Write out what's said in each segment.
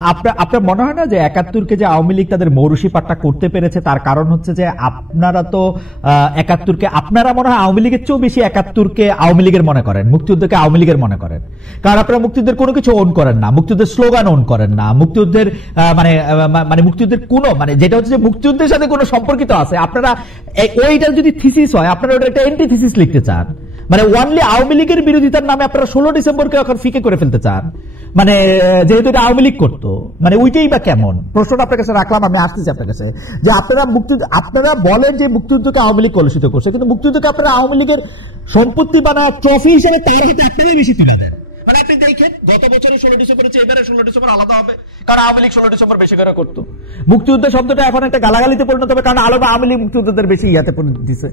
আপনার মনে হয় না যে ৭১-কে যে আওয়ামী লীগ তাদের মৌরুসি পাট্টা করতে পেরেছে তার কারণ হচ্ছে যে আপনারা তো ৭১-কে আপনারা মনে হয় আওয়ামী লীগের চেয়েও বেশি ৭১-কে আওয়ামী লীগের মনে করেন, মুক্তিযুদ্ধকে আওয়ামী লীগের মনে করেন, কারণ আপনারা মুক্তিযুদ্ধের কোনো কিছু ওন করেন না, মুক্তিযুদ্ধের স্লোগান ওন করেন না, মুক্তিযুদ্ধের মানে মুক্তিযুদ্ধের কোনো যেটা হচ্ছে যে মুক্তিযুদ্ধের সাথে কোনো সম্পর্কিত আছে আপনারা ওইটার যদি থিসিস হয় আপনারা ওটা একটা এন্টি থিসিস লিখতে চান, ওয়ানলি আওয়ামী লীগের বিরোধিতার নামে আপনারা ১৬ ডিসেম্বরকে এখন ফিকে করে ফেলতে চান, যেহেতু এটা আওয়ামী লীগ করতো, ওইটাই বা কেমন? প্রশ্নটা আপনার কাছে রাখলাম, আমি আসতেছি আপনার কাছে যে আপনারা বলেন যে মুক্তিযুদ্ধকে আওয়ামী লীগ কলুষিত করছে, কিন্তু মুক্তিযুদ্ধকে আপনারা আওয়ামী লীগের সম্পত্তি ট্রফি হিসেবে তার হাতে আপনারাই বেশি তুলে দেন। আপনি দেখেন গত বছরে ১৬ ডিসেম্বর হচ্ছে, এবারে ১৬ ডিসেম্বর আলাদা হবে, কারণ আওয়ামী লীগ ১৬ ডিসেম্বর বেশি করে করতো। মুক্তিযুদ্ধ শব্দটা এখন একটা গালাগালিতে পরিণত হবে, কারণ আওয়ামী লীগ মুক্তিযুদ্ধের বেশি ইয়াতে পরিণত দিচ্ছে।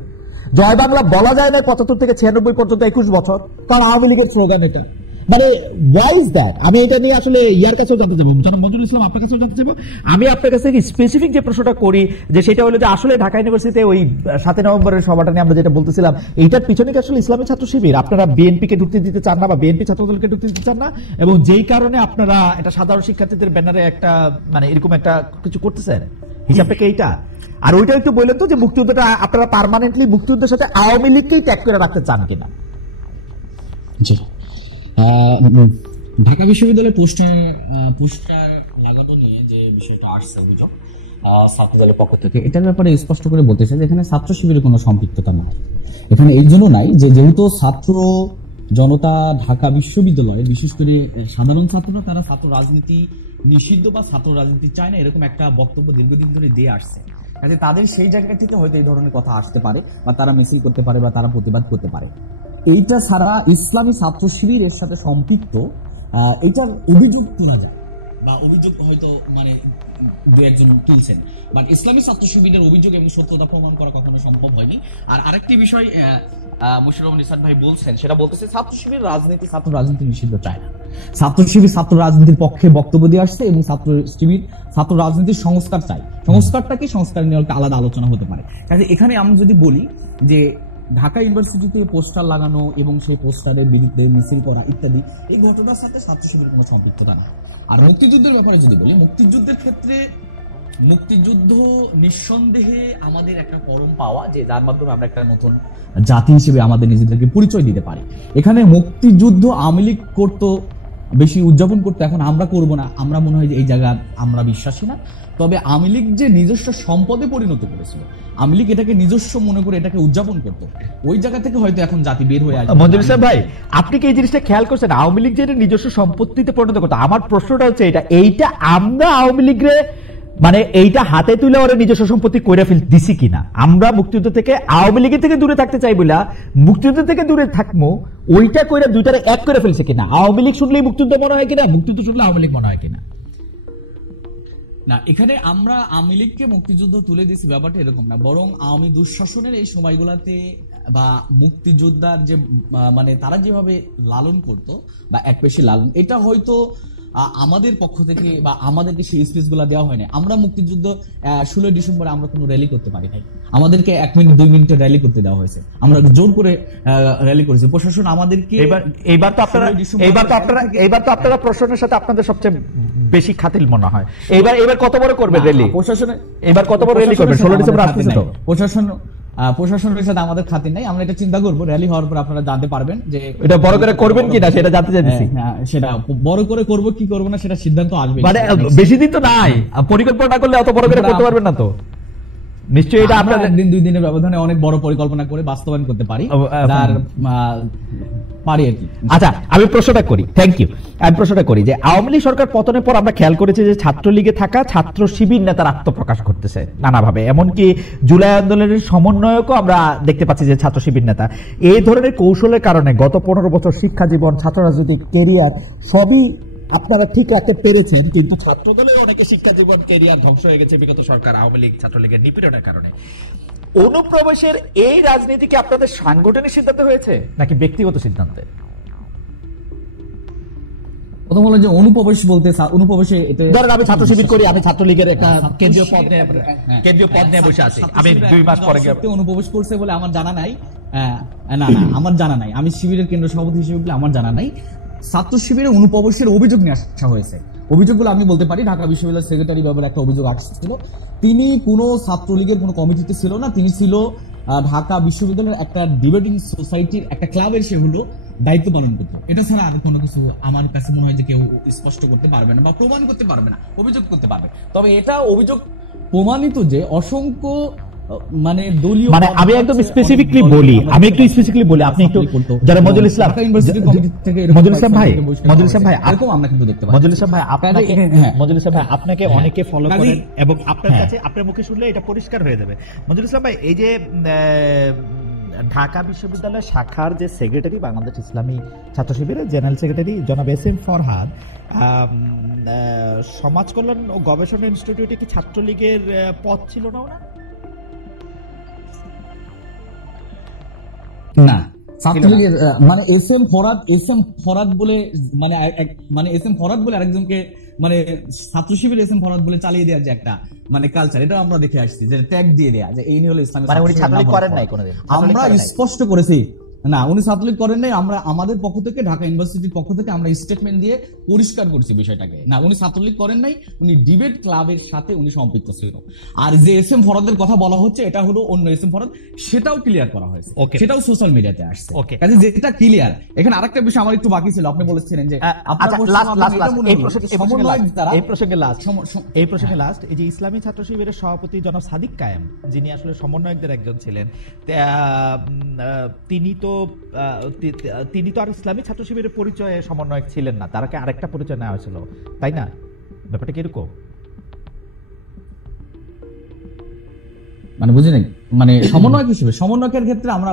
জয় বাংলা বলা যায় না ৭৫ থেকে ৯৬ পর্যন্ত ২১ বছর, কারণ আওয়ামী লীগের স্লোগান এটা। why is that? আমি এটা নিয়ে আসলে ইয়ার কাছেও জানতে চাইবো, জনাব মঞ্জুরুল ইসলাম আপনার কাছেও জানতে চাইবো। আমি আপনার কাছে স্পেসিফিক যে প্রশ্নটা করি যে সেটা হলো যে আসলে ঢাকা ইউনিভার্সিটিতে ওই ৭ নভেম্বরের সভাটা নিয়ে আমরা যেটা বলতেছিলাম, এইটার পিছনে কি আসলে ইসলামী ছাত্র শিবির আপনারা বিএনপি কে ঢুকতে দিতে চান না বা বিএনপি ছাত্রদলকে ঢুকতে দিতে চান না, এবং যেই কারণে আপনারা এটা সাধারণ শিক্ষার্থীদের ব্যানারে একটা এরকম একটা কিছু করতেছেন, হিসাবটা কি এইটা? আর ওইটা একটু বললেন তো যে মুক্তিযুদ্ধটা আপনারা পার্মানেন্টলি মুক্তিযুদ্ধের সাথে আওয়ামী লীগকেই ট্যাগ করে রাখতে চান কিনা? জি, ঢাকা বিশ্ববিদ্যালয়ের পোস্টার লাগানো নিয়ে যে বিষয়টা আসছে অভিযোগ ছাত্রদলের পক্ষ থেকে, এটার ব্যাপারে স্পষ্ট করে বলতে চাই যে এখানে ছাত্র শিবিরের কোনো সম্পৃক্ততা নাই। এখানে এই জন্য নাই যে যেহেতু ছাত্র জনতা ঢাকা বিশ্ববিদ্যালয়ে, বিশেষ করে সাধারণ ছাত্ররা, তারা ছাত্র রাজনীতি নিষিদ্ধ বা ছাত্র রাজনীতি চায় না এরকম একটা বক্তব্য দীর্ঘদিন ধরে দিয়ে আসছে। কাজে তাদের সেই জায়গা থেকে হয়তো এই ধরনের কথা আসতে পারে, বা তারা মিছিল করতে পারে, বা তারা প্রতিবাদ করতে পারে। এইটা ছাড়া ইসলামী ছাত্র শিবির এর সাথে সম্পৃক্ত, এইটার অভিযোগ তোলা যায়, বা অভিযোগ হয়তো দু একজন তুলছেন, বাট ইসলামী ছাত্র শিবিরের অভিযোগ এবং সত্যতা প্রমাণ করা কখনো সম্ভব হয়নি। আর আরেকটি বিষয় মুশিরুর রহমান নিসার ভাই বলছেন, সেটা বলতেছে ছাত্র শিবির ছাত্র রাজনীতি নিষিদ্ধ চায় না। ছাত্র শিবির ছাত্র রাজনীতির পক্ষে বক্তব্য দিয়ে আসছে, এবং ছাত্র শিবির ছাত্র রাজনীতির সংস্কার চাই। সংস্কারটা কি, সংস্কার নিয়ে একটা আলাদা আলোচনা হতে পারে। কাজে এখানে আমি যদি বলি যে ঢাকা ইউনিভার্সিটিতে পোস্টার লাগানো এবং সেই পোস্টারের বিরুদ্ধে মিছিল করা ইত্যাদি, এই ঘটনার সাথে ছাত্র শিবিরের কোনো সম্পৃক্ততা নেই। আর মুক্তিযুদ্ধের ব্যাপারে যদি বলি, মুক্তিযুদ্ধের ক্ষেত্রে মুক্তিযুদ্ধ নিঃসন্দেহে আমাদের একটা পরম পাওয়া, যে যার মাধ্যমে আমরা একটা নতুন জাতি হিসেবে আমাদের নিজেদেরকে পরিচয় দিতে পারি। এখানে মুক্তিযুদ্ধ আওয়ামী লীগ করতো, বেশি উদযাপন করতে, এখন আমরা করব না। আমরা মনে হয় যে এই জায়গা আমরা বিশ্বাসী না। তবে আওয়ামী লীগ যে নিজস্ব সম্পদে পরিণত করেছিল, আওয়ামী লীগ এটাকে নিজস্ব মনে করে এটাকে উদযাপন করত, ওই জায়গা থেকে হয়তো এখন জাতি বের হয়ে আসবে। মঞ্জুর সাহেব ভাই, আপনি কি এই জিনিসটা খেয়াল করছেন? আওয়ামী লীগ যে নিজস্ব সম্পত্তিতে পরিণত করতো, আমার প্রশ্নটা হচ্ছে এইটা আমরা আওয়ামী লীগরে এইটা হাতে তুলে ওরা নিজস্ব সম্পত্তি কইরা দিছি কিনা? আমরা মুক্তিযুদ্ধ থেকে আওয়ামী লীগের থেকে দূরে থাকতে চাই বলে মুক্তিযুদ্ধ থেকে দূরে থাকবো, ওইটা কইরা দুইটারে এক করে ফেলছে কিনা? আওয়ামী লীগ শুনলেই মুক্তিযুদ্ধ মনে হয় কিনা, মুক্তিযুদ্ধ শুনলে আওয়ামী লীগ মনে হয় কিনা? না, এখানে আমরা আওয়ামী লীগকে মুক্তিযুদ্ধ তুলে দিয়েছি ব্যাপারটা এরকম না, বরং আওয়ামী দুঃশাসনের এই সময়গুলাতে বা মুক্তিযোদ্ধার যে তারা যেভাবে লালন করতো বা এক পেশি লালন, এটা হয়তো আমাদের পক্ষ থেকে বা আমাদেরকে সেই স্পেস গুলা দেওয়া হয়নি। আমরা মুক্তিযুদ্ধ 16 ডিসেম্বরে আমরা কোনো র্যালি করতে পারি নাই, আমাদেরকে 1 মিনিট 2 মিনিটের র্যালি করতে দেওয়া হয়েছে, আমরা জোর করে র্যালি করেছি। প্রশাসন আমাদেরকে এইবার তো আপনারা প্রশাসনের সাথে আপনাদের সবচেয়ে বেশি খাতিল মনে হয়। এবার কত বড় করবে র্যালি? প্রশাসনে এবার কত বড় র্যালি করবে? 16 ডিসেম্বর আসছে তো। প্রশাসনের সাথে আমাদের খাতির নাই, আমরা এটা চিন্তা করবো। র্যালি হওয়ার পর আপনারা জানতে পারবেন যে এটা বড় করে করবেন কিনা, সেটা জানতে চাইছি। সেটা বড় করে করবো কি করবো না, সেটা সিদ্ধান্ত আসবে। বেশি দিন তো নাই, পরিকল্পনা করলে অত বড় করে করতে পারবেন না তো। নিশ্চয়ই এটা আমরা 1 দিন 2 দিনের ব্যবধানে অনেক বড় পরিকল্পনা করে বাস্তবায়ন করতে পারি আর কি। আচ্ছা, আমি প্রশ্নটা করি, থ্যাংক ইউ। আমি প্রশ্নটা করি যে আওয়ামী লীগ সরকার পতনের পর আমরা খেয়াল করেছি যে ছাত্রলীগে থাকা ছাত্র শিবির নেতার আত্মপ্রকাশ করতেছে নানাভাবে, এমনকি জুলাই আন্দোলনের সমন্বয়কও আমরা দেখতে পাচ্ছি যে ছাত্র শিবির নেতা। এই ধরনের কৌশলের কারণে গত 15 বছর শিক্ষা জীবন, ছাত্র রাজনৈতিক কেরিয়ার সবই আপনারা ঠিক রাখতে পেরেছেন, কিন্তু ছাত্রদলে অনেকে শিক্ষা জীবন কেরিয়ার ধ্বংস হয়ে গেছে বিগত সরকার আওয়ামী লীগ ছাত্রলীগের নিপীড়নের কারণে। অনুপ্রবেশের এই রাজনীতি কি আপনাদের সাংগঠনিক সিদ্ধান্ত হয়েছে নাকি ব্যক্তিগত সিদ্ধান্তে? প্রথম হলো যে অনুপ্রবেশে ধরেন আমি ছাত্র শিবির করি, আমি ছাত্রলীগের একটা কেন্দ্রীয় পদ নিয়ে বসে আছি, আমি 2 মাস পরে অনুপ্রবেশ করছে বলে আমার জানা নাই। না, আমার জানা নাই। আমি শিবিরের কেন্দ্র সভাপতি হিসেবে আমার জানা নাই। ছাত্র শিবিরে অনুপ্রবেশের অভিযোগ নিয়ে আসা হয়েছে। অভিযোগগুলো আমি বলতে পারি। ঢাকা বিশ্ববিদ্যালয়ের সেক্রেটারি ব্যাপারে একটা অভিযোগ আসছিল, তিনি কোনো ছাত্রলীগের কোনো কমিটিতে ছিল না, তিনি ছিল ঢাকা বিশ্ববিদ্যালয়ের একটা ডিবেটিং সোসাইটির একটা ক্লাবের সে হলো দায়িত্ব পালন করতো। এটা ছাড়া আর কোনো কিছু আমার কাছে মনে হয় যে কেউ স্পষ্ট করতে পারবে না বা প্রমাণ করতে পারবে না, অভিযোগ করতে পারবে। তবে এটা অভিযোগ প্রমাণিত যে অসংখ্য মানে দলীয় মানে আমি একদম স্পেসিফিকলি বলি, আপনি একটু যারা মজুল ইসলাম ভাই এরকম আমরা কিন্তু দেখতে পাই। মজুল ইসলাম ভাই আপনাকে অনেকে ফলো করেন এবং আপনার কাছে আপনার মুখে শুনলে এটা পরিষ্কার হয়ে যাবে। মজুল ইসলাম ভাই, এই যে ঢাকা বিশ্ববিদ্যালয় শাখার যে সেক্রেটারি, বাংলাদেশ ইসলামী ছাত্র শিবিরের জেনারেল সেক্রেটারি জনাব এস এম ফরহাদ, সমাজ কল্যাণ ও গবেষণা ইনস্টিটিউটে কি ছাত্রলীগের পদ ছিল না ওরা? না, ছাত্রলীগের মানে এস এম ফরহাদ বলে আরেকজনকে মানে ছাত্র শিবির এস এম ফরহাদ বলে চালিয়ে দেওয়ার যে একটা মানে কালচার, এটা আমরা দেখে আসছি, যে ট্যাগ দিয়ে দেয়া যে এই নিয়ে হলো ইসলামী। মানে উনি ছাত্রলীগ করেন নাই কোনোদিন? আমরা স্পষ্ট করেছি না, উনি ছাত্রলীগ করেন নাই। আমরা আমাদের পক্ষ থেকে, ঢাকা ইউনিভার্সিটির পক্ষ থেকে আমরা স্টেটমেন্ট দিয়ে পরিষ্কার করছি বিষয়টাকে। না, উনি ছাত্রলীগ করেন নাই, উনি ডিবেট ক্লাবের সাথে উনি সম্পৃক্ত ছিল। আর যে এস এম ফরহাদের কথা বলা হচ্ছে, এটা হলো অন্য এস এম ফরহাদ, সেটাও ক্লিয়ার করা হয়েছে, সেটাও সোশ্যাল মিডিয়াতে আসছে। কাজে যেটা ক্লিয়ার। এখানে আরেকটা বিষয় আমার একটু বাকি ছিল, আপনি বলেছিলেন যে এই প্রসঙ্গে লাস্ট, এই যে ইসলামী ছাত্র শিবিরের সভাপতি জনাব সাদিক কায়েম, যিনি আসলে সমন্বয়কদের একজন ছিলেন, তিনি তো আর ইসলামী ছাত্র শিবিরের পরিচয়ে সমন্বয়ক ছিলেন না, তারাকে আরেকটা পরিচয় নেওয়া হয়েছিল, তাই না? ব্যাপারটা কিরকম মানে বুঝি নাই? মানে সমন্বয়ক হিসেবে, সমন্বয়কের ক্ষেত্রে আমরা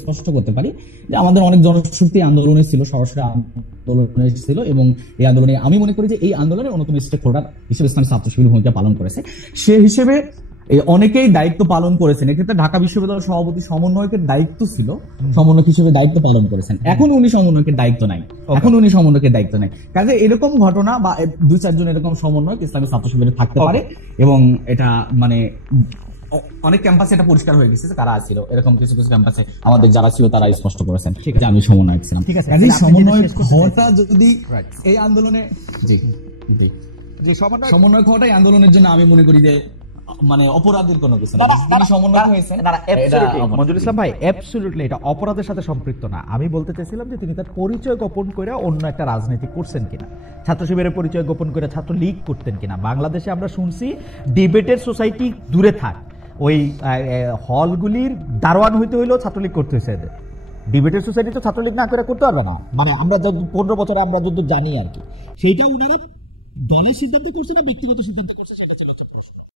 স্পষ্ট করতে পারি যে আমাদের অনেক জনশক্তি আন্দোলনে ছিল, সরাসরি আন্দোলনে ছিল, এবং এই আন্দোলনে আমি মনে করি যে এই আন্দোলনের অন্যতম স্টেক হোল্ডার হিসেবে ইসলামী ছাত্র শিবির ভূমিকা পালন করেছে। সে হিসেবে অনেকেই দায়িত্ব পালন করেছেন। এক্ষেত্রে ঢাকা বিশ্ববিদ্যালয়ের সভাপতি সমন্বয়কের দায়িত্ব ছিল, সমন্বয়ক হিসেবে দায়িত্ব পালন করেছেন। এখন উনি সমন্বয়কের দায়িত্ব নাই, কাজে এরকম ঘটনা বা 2-4 জন এরকম সমন্বয়ক ইসলামী ছাত্র শিবিরে থাকতে পারে, এবং এটা মানে অনেক ক্যাম্পাসে এটা পরিষ্কার হয়ে গেছে কারা ছিল। এরকম কিছু কিছু ক্যাম্পাসে আমাদের যারা ছিল তারা স্পষ্ট করেছেন যে আমি সমন্বয়ক ছিলাম। সমন্বয়ক হওয়াটা যদি এই আন্দোলনে সমন্বয়ক হওয়াটাই আন্দোলনের জন্য আমি মনে করি যে মানে অপরাধের কোনো কিছু না। সমন্বয় হয়েছে মঞ্জুর ইসলাম ভাই, অ্যাবসলিউটলি এটা অপরাধের সাথে সম্পৃক্ত না। আমি বলতে চাইছিলাম যে তিনি তার পরিচয় গোপন করে অন্য একটা রাজনীতি করছেন কিনা, ছাত্র শিবিরের পরিচয় গোপন করে ছাত্র লীগ করতেন কিনা। বাংলাদেশে আমরা শুনছি ডিবেটের সোসাইটি দূরে থাক, ওই হলগুলির দারোয়ান হইতে হইলেও ছাত্রলীগ করতে হয়েছে এদের। ডিবেটের সোসাইটি তো ছাত্রলীগ না করে করতে পারবে না, মানে আমরা 15 বছরে আমরা যদি জানি আর কি, সেইটা ওনারা দলের সিদ্ধান্ত করছে না ব্যক্তিগত সিদ্ধান্ত করছে, সেটা ছিল প্রশ্ন।